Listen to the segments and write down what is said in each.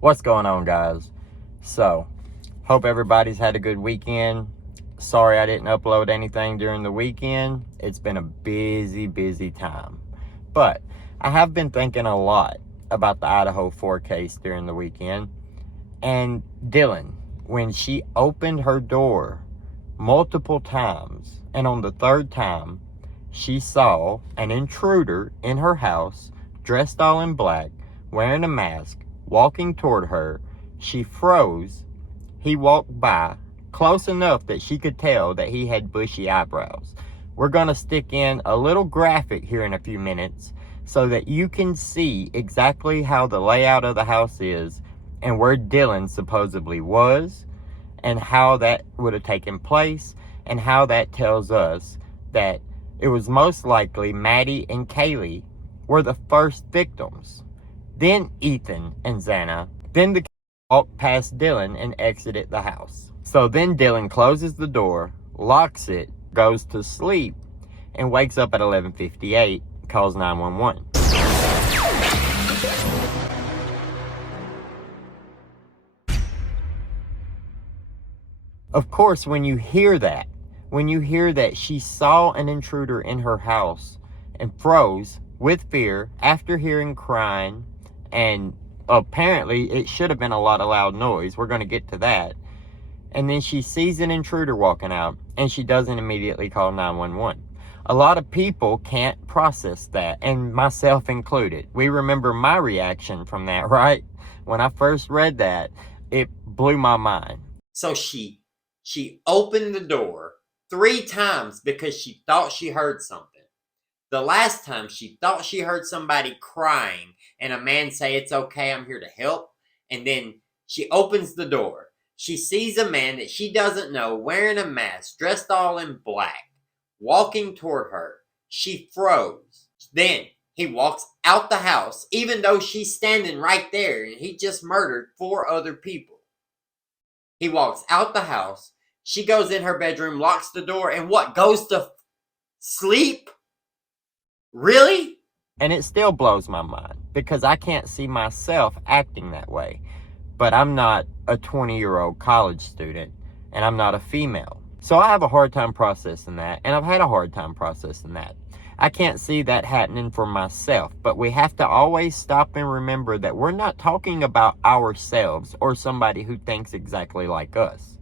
What's going on, guys? So, hope everybody's had a good weekend. Sorry I didn't upload anything during the weekend. It's been a busy time. But I have been thinking a lot about the Idaho 4 case during the weekend. And Dylan, when she opened her door multiple times, and on the third time, she saw an intruder in her house, dressed all in black, wearing a mask, walking toward her. She froze. He walked by close enough that she could tell that he had bushy eyebrows. We're going to stick in a little graphic here in a few minutes so that you can see exactly how the layout of the house is and where Dylan supposedly was and how that would have taken place and how that tells us that it was most likely Maddie and Kaylee were the first victims. Then Ethan and Xana. Then the walked past Dylan and exited the house. So then Dylan closes the door, locks it, goes to sleep, and wakes up at 11:58, calls 911. Of course, when you hear that she saw an intruder in her house and froze with fear after hearing crying, and apparently it should have been a lot of loud noise. We're going to get to that. And then she sees an intruder walking out and she doesn't immediately call 911. A lot of people can't process that, and myself included. We remember my reaction from that, right? When I first read that, it blew my mind. So she opened the door 3 times because she thought she heard something. The last time she thought she heard somebody crying and a man say, "It's okay, I'm here to help." And then she opens the door. She sees a man that she doesn't know wearing a mask, dressed all in black, walking toward her. She froze. Then he walks out the house, even though she's standing right there and he just murdered 4 other people. He walks out the house. She goes in her bedroom, locks the door, and what? Goes to sleep? Really? And it still blows my mind because I can't see myself acting that way. But I'm not a 20-year-old college student and I'm not a female. So I have a hard time processing that, and I've had a hard time processing that. I can't see that happening for myself, but we have to always stop and remember that we're not talking about ourselves or somebody who thinks exactly like us.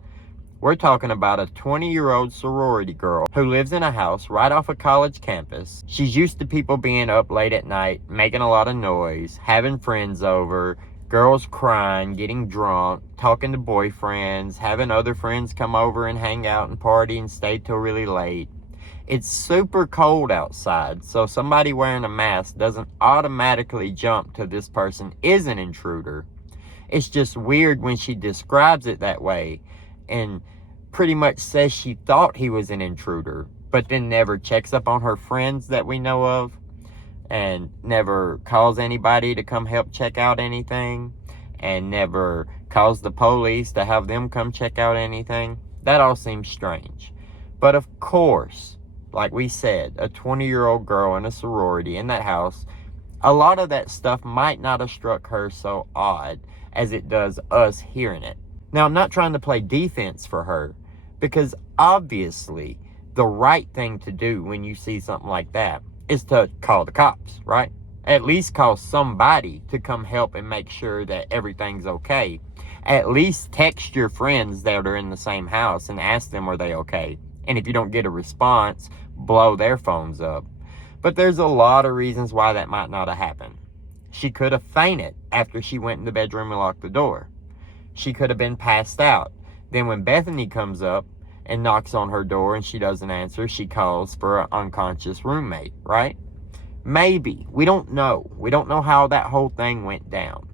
We're talking about a 20-year-old sorority girl who lives in a house right off a college campus. She's used to people being up late at night, making a lot of noise, having friends over, girls crying, getting drunk, talking to boyfriends, having other friends come over and hang out and party and stay till really late. It's super cold outside, so somebody wearing a mask doesn't automatically jump to this person is an intruder. It's just weird when she describes it that way and pretty much says she thought he was an intruder, but then never checks up on her friends that we know of and never calls anybody to come help check out anything and never calls the police to have them come check out anything. That all seems strange. But of course, like we said, a 20-year-old girl in a sorority in that house, a lot of that stuff might not have struck her so odd as it does us hearing it. Now, I'm not trying to play defense for her, because obviously the right thing to do when you see something like that is to call the cops, right? At least call somebody to come help and make sure that everything's okay. At least text your friends that are in the same house and ask them, are they okay? And if you don't get a response, blow their phones up. But there's a lot of reasons why that might not have happened. She could have fainted after she went in the bedroom and locked the door. She could have been passed out. Then when Bethany comes up and knocks on her door and she doesn't answer, she calls for an unconscious roommate, right? Maybe. We don't know. We don't know how that whole thing went down.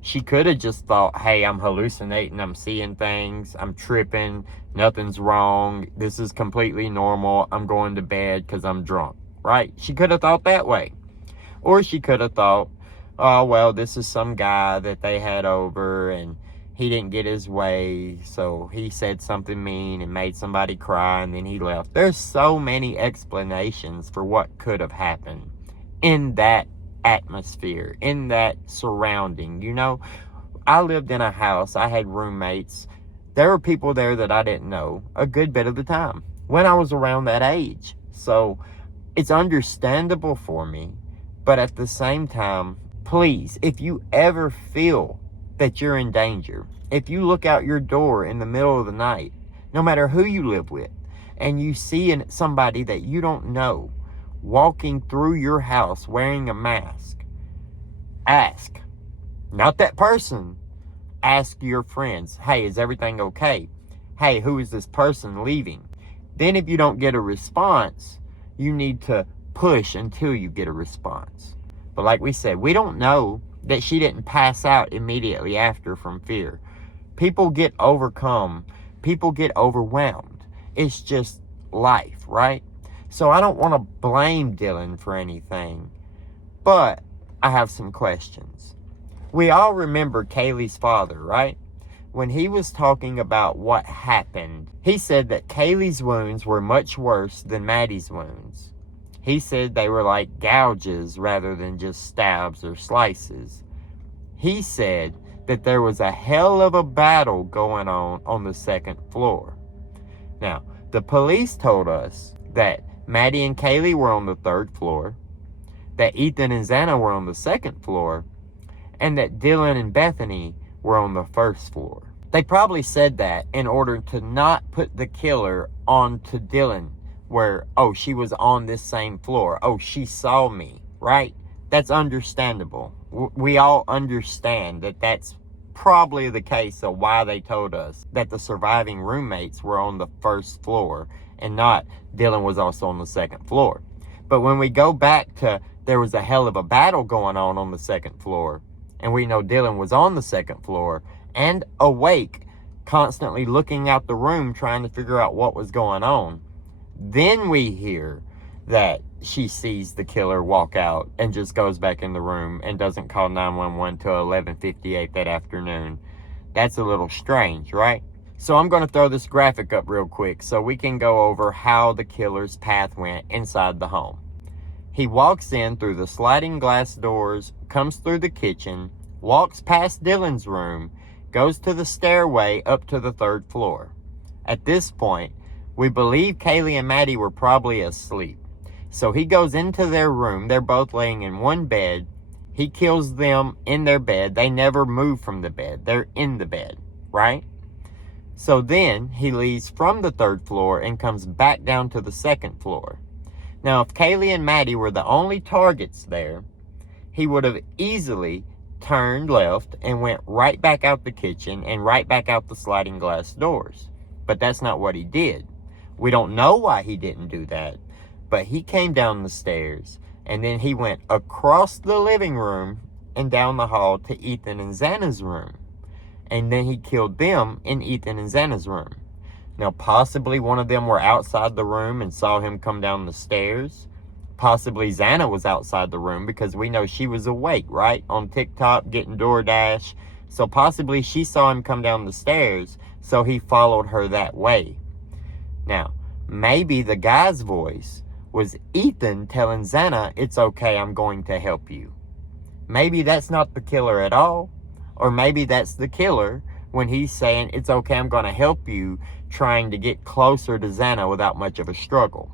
She could have just thought, hey, I'm hallucinating, I'm seeing things, I'm tripping, nothing's wrong, this is completely normal, I'm going to bed because I'm drunk, right? She could have thought that way. Or she could have thought, oh, well, this is some guy that they had over and he didn't get his way, so he said something mean and made somebody cry and then he left. There's so many explanations for what could have happened in that atmosphere, in that surrounding, you know. I lived in a house. I had roommates. There were people there that I didn't know a good bit of the time when I was around that age. So it's understandable for me. But at the same time, please, if you ever feel that you're in danger, if you look out your door in the middle of the night, no matter who you live with, and you see somebody that you don't know walking through your house wearing a mask, ask. Not that person. Ask your friends, hey, is everything okay? Hey, who is this person leaving? Then if you don't get a response, you need to push until you get a response. But like we said, we don't know that she didn't pass out immediately after from fear. People get overcome. People get overwhelmed. It's just life, right? So I don't want to blame Dylan for anything, but I have some questions. We all remember Kaylee's father, right? When he was talking about what happened, he said that Kaylee's wounds were much worse than Maddie's wounds. He said they were like gouges rather than just stabs or slices. He said that there was a hell of a battle going on the second floor. Now, the police told us that Maddie and Kaylee were on the third floor, that Ethan and Xana were on the second floor, and that Dylan and Bethany were on the first floor. They probably said that in order to not put the killer onto Dylan, where, oh, she was on this same floor. Oh, she saw me, right? That's understandable. We all understand that that's probably the case of why they told us that the surviving roommates were on the first floor and not Dylan was also on the second floor. But when we go back to there was a hell of a battle going on the second floor, and we know Dylan was on the second floor and awake, constantly looking out the room trying to figure out what was going on, then we hear that she sees the killer walk out and just goes back in the room and doesn't call 911 till 11:58 that afternoon. That's a little strange, right? So I'm going to throw this graphic up real quick so we can go over how the killer's path went inside the home. He walks in through the sliding glass doors, comes through the kitchen, walks past Dylan's room, goes to the stairway up to the third floor. At this point, we believe Kaylee and Maddie were probably asleep. So he goes into their room. They're both laying in one bed. He kills them in their bed. They never move from the bed. They're in the bed, right? So then he leaves from the third floor and comes back down to the second floor. Now, if Kaylee and Maddie were the only targets there, he would have easily turned left and went right back out the kitchen and right back out the sliding glass doors. But that's not what he did. We don't know why he didn't do that, but he came down the stairs and then he went across the living room and down the hall to Ethan and Xana's room. And then he killed them in Ethan and Xana's room. Now, possibly one of them were outside the room and saw him come down the stairs. Possibly Xana was outside the room because we know she was awake, right? On TikTok, getting DoorDash. So possibly she saw him come down the stairs, so he followed her that way. Now, maybe the guy's voice was Ethan telling Xana, it's okay, I'm going to help you. Maybe that's not the killer at all. Or maybe that's the killer when he's saying, it's okay, I'm going to help you, trying to get closer to Xana without much of a struggle.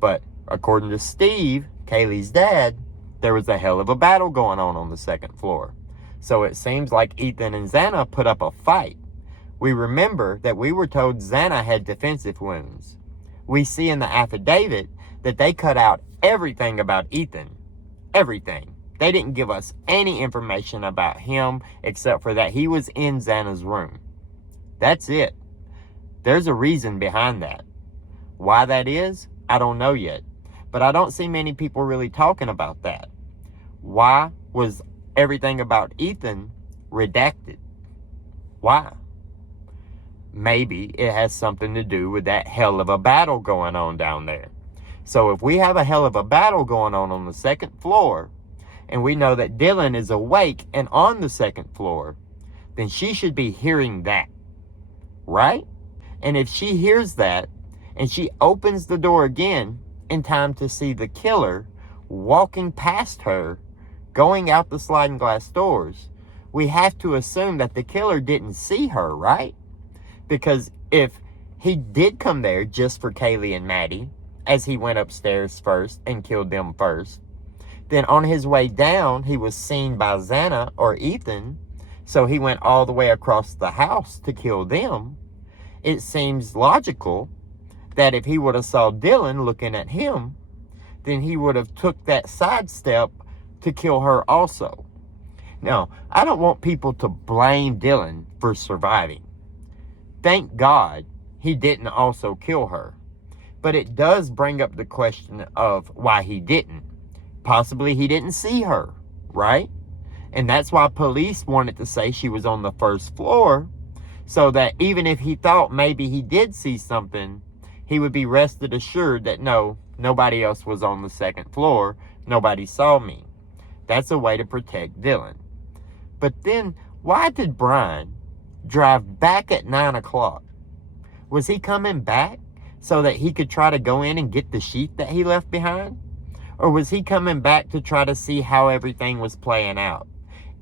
But according to Steve, Kaylee's dad, there was a hell of a battle going on the second floor. So it seems like Ethan and Xana put up a fight. We remember that we were told Xana had defensive wounds. We see in the affidavit that they cut out everything about Ethan. Everything. They didn't give us any information about him except for that he was in Xana's room. That's it. There's a reason behind that. Why that is, I don't know yet. But I don't see many people really talking about that. Why was everything about Ethan redacted? Why? Maybe it has something to do with that hell of a battle going on down there. So if we have a hell of a battle going on the second floor, and we know that Dylan is awake and on the second floor, then she should be hearing that, right? And if she hears that, and she opens the door again in time to see the killer walking past her, going out the sliding glass doors, we have to assume that the killer didn't see her, right? Because if he did come there just for Kaylee and Maddie, as he went upstairs first and killed them first, then on his way down, he was seen by Xana or Ethan, so he went all the way across the house to kill them. It seems logical that if he would have saw Dylan looking at him, then he would have took that side step to kill her also. Now, I don't want people to blame Dylan for surviving. Thank God he didn't also kill her. But it does bring up the question of why he didn't. Possibly he didn't see her, right? And that's why police wanted to say she was on the first floor, so that even if he thought maybe he did see something, he would be rested assured that no, nobody else was on the second floor. Nobody saw me. That's a way to protect Dylan. But then, why did Brian drive back at 9 o'clock? Was he coming back so that he could try to go in and get the sheet that he left behind? Or was he coming back to try to see how everything was playing out?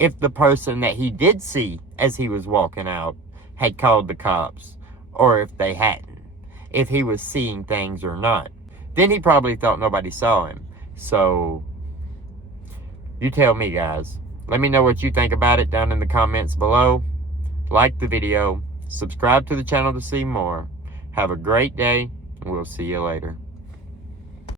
If the person that he did see as he was walking out had called the cops, or if they hadn't, if he was seeing things or not. Then he probably thought nobody saw him. So, you tell me, guys. Let me know what you think about it down in the comments below. Like the video. Subscribe to the channel to see more. Have a great day, and we'll see you later.